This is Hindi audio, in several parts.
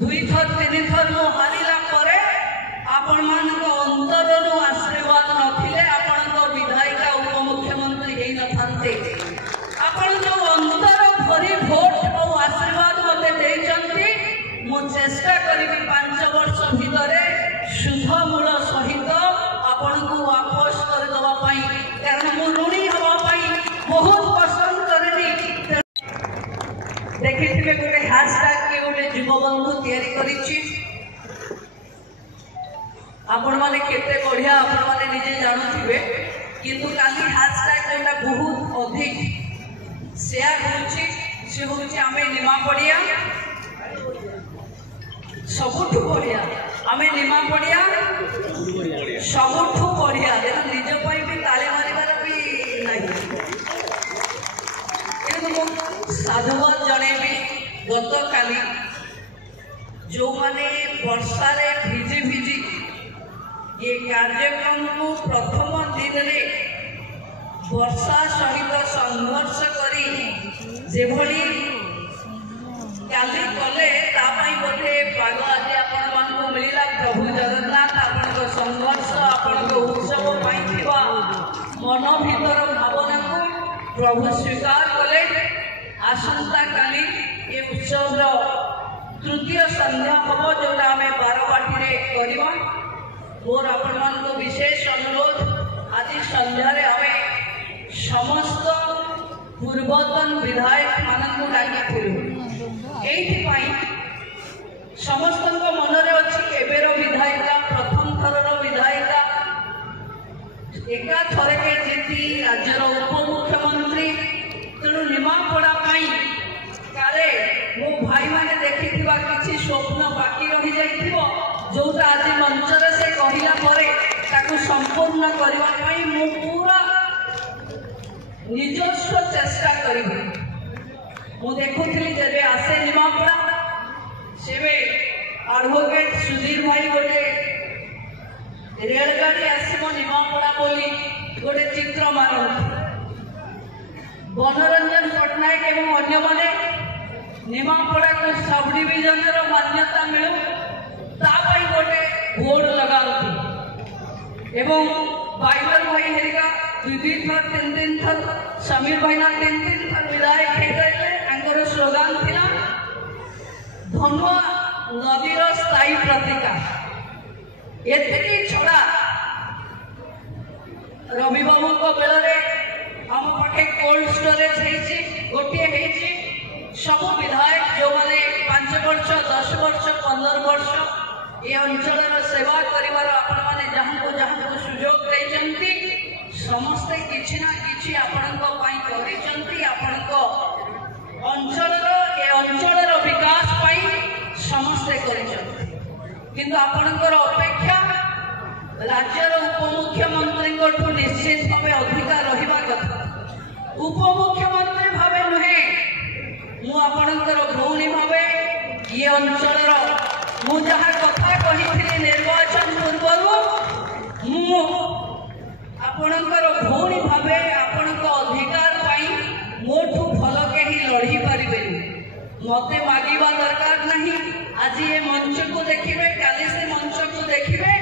दुई थर तीन थर मु हारिला परे आपण मान अंतर आशीर्वाद नथिले आपण विधायिका उपमुख्यमंत्री हे नथांते आपण जो अंतर भरी वोट और आशीर्वाद मते देइचंती मु चेष्टा करिबी 5 वर्ष भितरे शुद्ध मूल सहित आपण को वापस कर दवा पाई कारण मु ऋणी हवा पाई बहुत पसंद करनी देखिथिबे गोटे हैशटैग के गोटे युवबंधु तैयारी करिछि आपण माने केते बढ़िया आपण माने निजे जानुथिबे किंतु काली हैशटैग जोटा बहुत अधिक शेयर होछि से होछि आमे निमा पड़िया सबुठु बढ़िया आमे निमा पड़िया सबुठु बढ़िया देखो निज पई भी ताली मारिबार भी नाही किंतु साधुवाद जणेबी गत काली जो माने वर्षा रे भिजी भिजी ये कार्यक्रम को प्रथम दिन रे वर्षा सहित संघर्ष करी जेभली काली कले तापाई बोले पाग आज आपण मानकु मिलिला प्रभु जगन्नाथ आपण को संघर्ष आपण को उत्सव पाइथिबा मन भीतर भावना को प्रभु स्वीकार कले आसंता काली ये उत्सव तृतीय संध्या हम जोटा आम बारवाटी रे करवा मोर आपण मान को विशेष अनुरोध आज संध्यारे आम समस्त पूर्वतन विधायक मानक डाकिथिलु एइथिपाई समस्त मनरे अच्छी एबेर विधायिका प्रथम थरर विधायिका एका थरके जीति राज्यर उपमुख्यमंत्री तेणु निमापड़ा काले मो भाई माने देखि किसी स्वप्न बाकी रही जाइथिबो जोटा आज मंचर से कहला परे ताकु संपूर्ण करबा पई मो पूरा निजस्व चेष्टा करिबी मु देखुथली जेबे आसे निमापड़ा सेबे एडवोकेट सुधीर भाई गोटे रेलगाड़ी आसीबो निमापड़ा बोली गोटे चित्र मारन मनोरंजन पट्टनायक एवं अन्य माने निमापड़ा को सब डिविजन रो मान्यता मिलू तापाई गोटे बोर्ड लगाउती एवं बाइबल भाई हेरिका दुई थर तीन थर समीर भाईना तीन थर विधायक हे गए आंकर स्लोगान थिला धनुआ नदीर स्थायी प्रतीका एतिकी छड़ा रवि बाबू को बेलरे हम पाखे कोल्ड स्टोरेज हेछि गोटे हेछि सब विधायक जो माने 5 वर्ष 10 वर्ष 15 वर्ष ये अंचल सेवा करिवार आपण माने जहाँ सुजोग देइचंती समस्ते किछि ना किछि आपणको पाई करिचंती आपणको अंचलर ए अंचलर विकास पाई समस्ते करिचंती किंतु आपणकर अपेक्षा राज्यर उपमुख्यमंत्री को निश्चित भाव अधिकार रहिबा कथा उपमुख्यमंत्री भावे नुहे मु आपणकर भौणी भावे ये अंचलर मु जहाँ कथा कही निर्वाचन पूर्व मु आपणकर भौणी भावे आपणक अधिकार पाई मोठू भल कहीं लड़ी पारे मते मागिबा दरकार नहीं आज ये मंच को देखिए काली से मंच को देखिए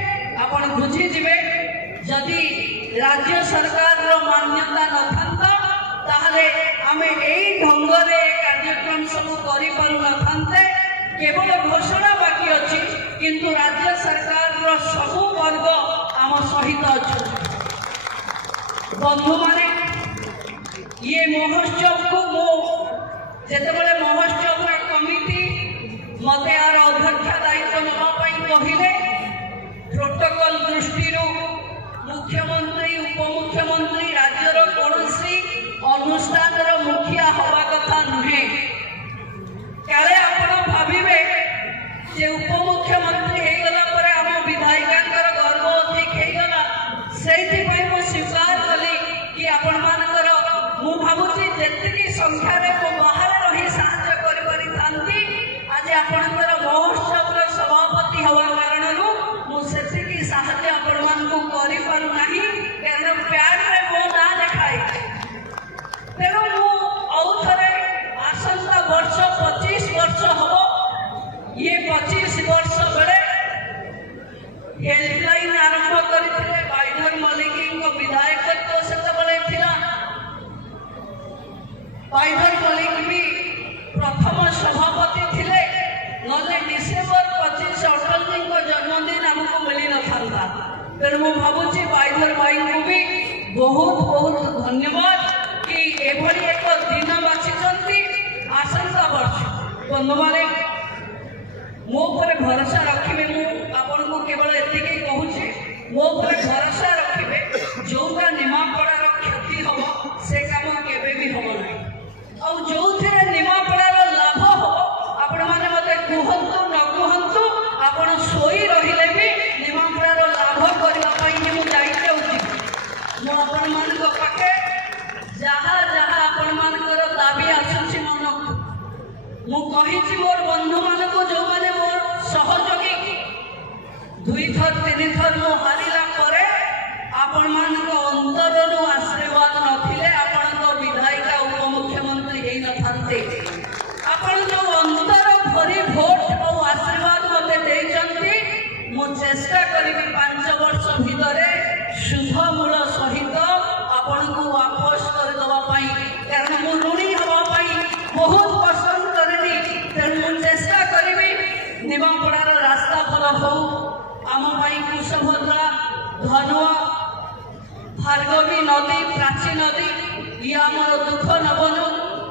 आपण बुझीजे जदि राज्य सरकार रो मान्यता न था ताहले आमे एई ढंगरे कार्यक्रम सब करि पारु न थांते केवल घोषणा बाकी अछि किंतु राज्य सरकार रो सब वर्ग आम सहित अछि बंधु माने ये महोत्सव को मो जेतेबेले महोत्सव कमिटी मते यार अध्यक्ष दायित्व नबा पई कहिले प्रोटोकॉल दृष्टि मुख्यमंत्री उपमुख्यमंत्री राज्यर कौनसी अनुष्ठान मुखिया हवा कथा नुहे काले आपण भाविबे जे उपमुख्यमंत्री हे गला पर हम विधायिका गर्व अधिक हे गला सेति पई मो स्वीकार कली कि आपण मानकर मु भाबुची जेतिकी संख्या रे को बाहर रही साहाय्य करि पारि थांती आज आपणकर महोत्सव रे सभापति हवा कारणरू मु सेतिकी साहाय्य आपण मानकु करि पारु नाही कारण प्यार रे मो ना देखाई तेणु मु औ थरे आसंता वर्ष 25 वर्ष हो ये 25 वर्ष बेले हेल्पलाइन आरंभ करथिले बाइधर मलिक विधायकत्व से बाइधर मलिक भी प्रथम सभापति थिले नले डिसेम्बर 25 अटल जी जन्मदिन आमको मिली न था। तेणु मु भावुची बाइधर भाई को भी बहुत बहुत धन्यवाद कि एभली एक दिन बाछिचंती। आसंता वर्ष बंधु माने मो पर भरोसा रखिबे। मु आपन को केवल एतिके कहूची मो पर भरोसा रखिबे। जोटा निमापड़ार क्षति हम से काम केबे भी हम नहीं और जो थे निमापड़ार लाभ हो आपण माने मते कहंतु न कहंतु आपण सोई रहिले भी निमापड़ार लाभ करबा पई मु जाइते उठी। मु आपण मान को पाखे जहा जहा आपण मान कर दाबी आसुची मन मु कहिची मोर बंधु मान को जो माने मोर सहयोगी 2 थर 3 थर मु हारिला करे आपण मान को अंतर नु आशीर्वाद नथिले आपण को विधायिका उपमुख्यमंत्री हेई न थांते। आपण जो अंतर भरी वोट और आशीर्वाद मते देइचंती मु चेष्टा करिबी 5 वर्ष भितरे शुभ मूल सहित आपण को वापस कर दवा पाई कारण मु ऋणी हवा पाई बहुत पसंद करनी। तेणु मु चेष्टा करिबी निमापड़ार रास्ता भल हो आम पाई कुशभद्रा धनुआ भार्गवी नदी प्राची नदी ये आमर दुख नबनु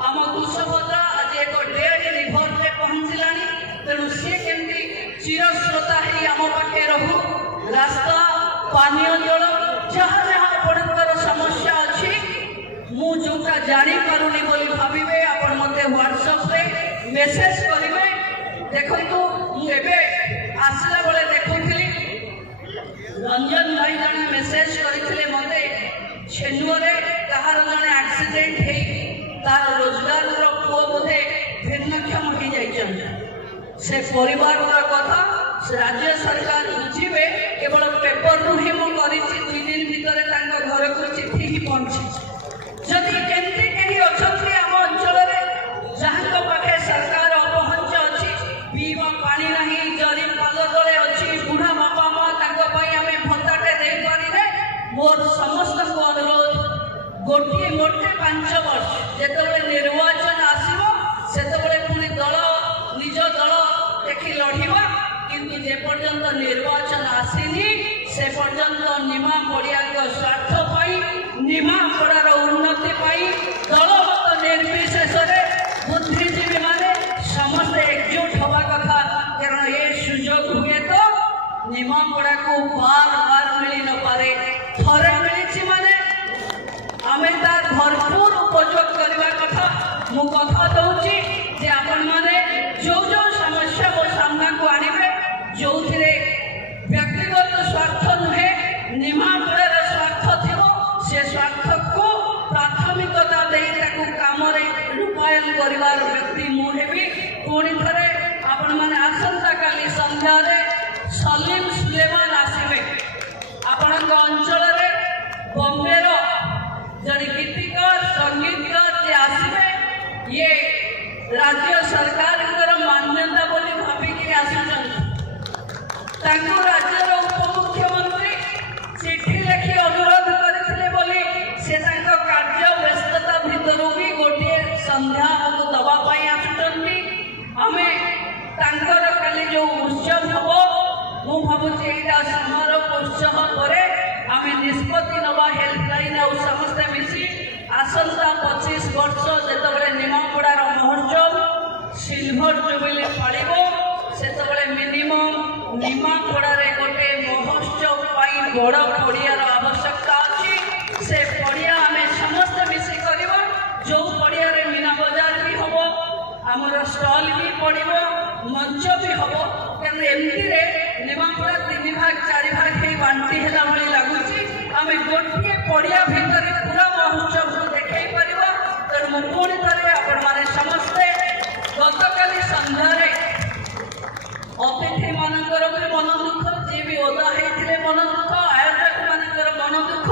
आम कुशभद्रा आज एक डेड रिभर रे पहुंचलानी। तेणु सी केमती चिरस्रोता ही आम पाखे रहू रास्ता पानीय जल जहाँ जहाँ आपणकर समस्या अच्छी मु जोटा जानी पारुनी बोली भाविबे आपण मते व्हाट्सएप रे मेसेज करिवे। देखंतु मु एबे आसला बेले देखुथिली रंजन भाई जने मेसेज करथिले मते छेनुरे कहार जने एक्सीडेंट हे तार रोजगार रो पुओ बोधे भिन्नक्षम हो जाइछन से परिवार रो कथा से राज्य सरकार बुझिबे केवल पेपर रु ही मु करिछि 2 दिन भितरे तांको घर को चिट्ठी ही पहुंची। जदि केंती केही अछथि आम अंचल रे जहां पाखे सरकार अपहंच अछि पीवा पानी नहीं जरी पाद तले अछि बुढ़ा बापा मां तांको पई आमे भत्ताटे दे परिबे मोर समस्त को अनुरोध गोटे मोटे 5 वर्ष जेतबे निर्वाचन आसीबो सेतबे पुनी दल निज दल देखि लढिबा किंतु जे पर्यंत निर्वाचन आसीनी से पर्यंत निमा पड़िया स्वार्थ पाई निमापड़ार उन्नति पाई दलगत निर्विशेष बुद्धिजीवी माने समस्त एकजुट हवा कथा कारण ये सुजोग हुए तो निमापड़ा को बार बार मिली न पारे थरे मिली माने आमे तार भरपूर उपयोग करवा कथा मु कथा दउची जे आपण माने जो जो समस्या मो सामना को आनिबे जो थिरे व्यक्तिगत स्वार्थ नुहे निमापड़ार स्वार्थ थिबो से स्वार्थ को प्राथमिकता देई ताकू काम रे रूपायन करिवार व्यक्ति मु हेबी। कोणी थरे आपण माने आसंता काली संध्या रे सलीम सुलेमान आसीबे आपण अंचल रे बॉम्बे रो जड़ी गीतिकार संगीतकार जे आसीबे ये राज्य सरकार मान्यता बोली भाभी के आसीछन तांको राज्य रो उपमुख्यमंत्री चिट्ठी लिखि अनुरोध करथिले बोली से तांको कार्य व्यस्तता भितरु भी गोटे संध्या हमको दबा पाई आछुटंती आमे तांकर काली जो उत्सव हबो मु भाबुची एटा समारोह उत्सव करे आमे निष्पत्ति नवा हेल्पलाइन और समस्त मिसी आसंता 25 वर्ष जेतबेले निमापड़ार महोत्सव सिल्वर जुबिली पालिबो सेतबेले मिनिमम निमापड़ारे गोटे महोत्सव पाई बड़ पड़ियार आवश्यकता अछि। से पड़िया आमे समस्त मिसी करबा जो पड़िया रे मीना बाजार भी हबो हमर स्टॉल भी पड़िबो मंच भी हबो कारण एमती रे निमापड़ा 3 भाग 4 भाग हे बांटी हेला भली लागुची आमे गोटे पड़िया भितर पूरा महोत्सव को देखाई परिबा। तर मु पुणी थरे आपण माने समस्ते गतकाली संध्यारे अतिथि मानकर भी मन दुख जी भी ओदा हेथिले मन दुख आयोजक मानकर मन दुख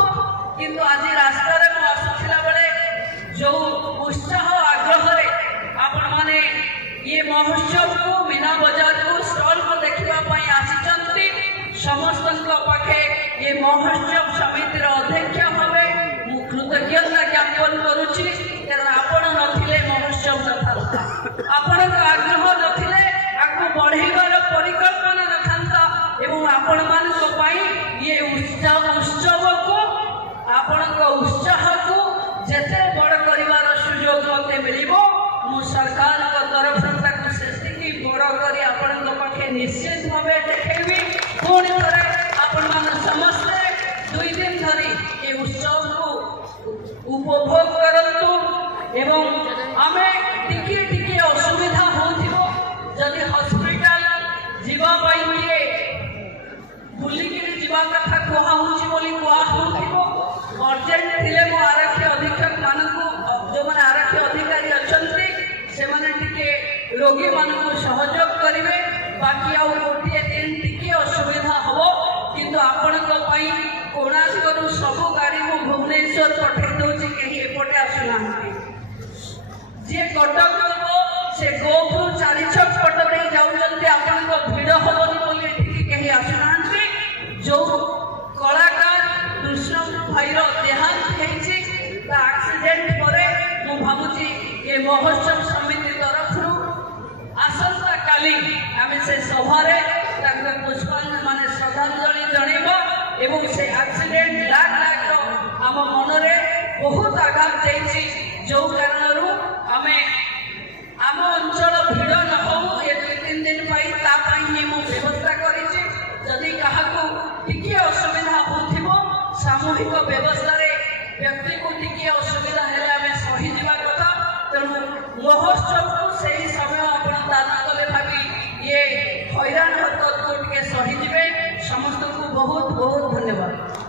किंतु आज रास्ता रे मु आसुथिला बेले जो उत्साह आग्रह रे आपण माने ये महोत्सव को मीना बाजार को समस्त पाखे ये महोत्सव समितिर अध्यक्ष भावे कृतज्ञता ज्ञापन करुच्ची कारण आपण नथिले महोत्सव नथा आपण आग्रह नथिले आगु बढ़ेबार परिकल्पना नथांता एवं आपण मानक पई ये उत्सव को आपण उत्साह को जेते बड़ करिवार सुयोग मते मिलिबो मु सरकार को तरफ ताकू सेस्तिकी बड़ करी आपण पाखे निश्चित भावे देखेबी पुणी थरे आपण मान समस्त 2 दिन धरी ये उत्सव को उपभोग करतु एवं आमे टिके टिके असुविधा होथिबो जदि हॉस्पिटल जीवा पाई के बुलिकिरी जीवा कथा कोहा होची बोली कोहा होथिबो अर्जेंट थिले मो आरक्षी अधीक्षक मानकु जो माने आरक्षी अधिकारी अछंती से माने टिके रोगी मानकु सहयोग करिवे बाकी आउ गोटे दिन टिके असुविधा हबो किंतु आपनक पई कोणाकरू सब गाड़ी को भुवनेश्वर पठे दोची केही एपटे आसुनांती जे कटक को से गोपुर चारि छक पटरे जाउचंती आपनक भिड़ होबनी बोली एठी केही आसुनांती जो कलाकार कृष्ण भाईर देहांत हेछि ता एक्सीडेंट परे मु भाबुची ए महोत्सव समिति तरफ आसंता काली आमे से सभारे ताकर पुष्पांजलि माने श्रद्धांजलि जणेबा एवं से एक्सीडेंट लाख लाख आम मनरे बहुत आघात देछि जो कारणरू आमे आम अंचल भिड़ न हो ए 2-3 दिन पाई ता पाई ही मु व्यवस्था करिछि जदि काहाकू टिके असुविधा होथिबो सामूहिक व्यवस्था रे व्यक्ति को टिके असुविधा हेले आमे सही जीवा कथा तेणु महोत्सव को सही समय आपण दान कले भाबी ये हैरान हरकत को टिके सही जीवे समस्त को बहुत बहुत धन्यवाद।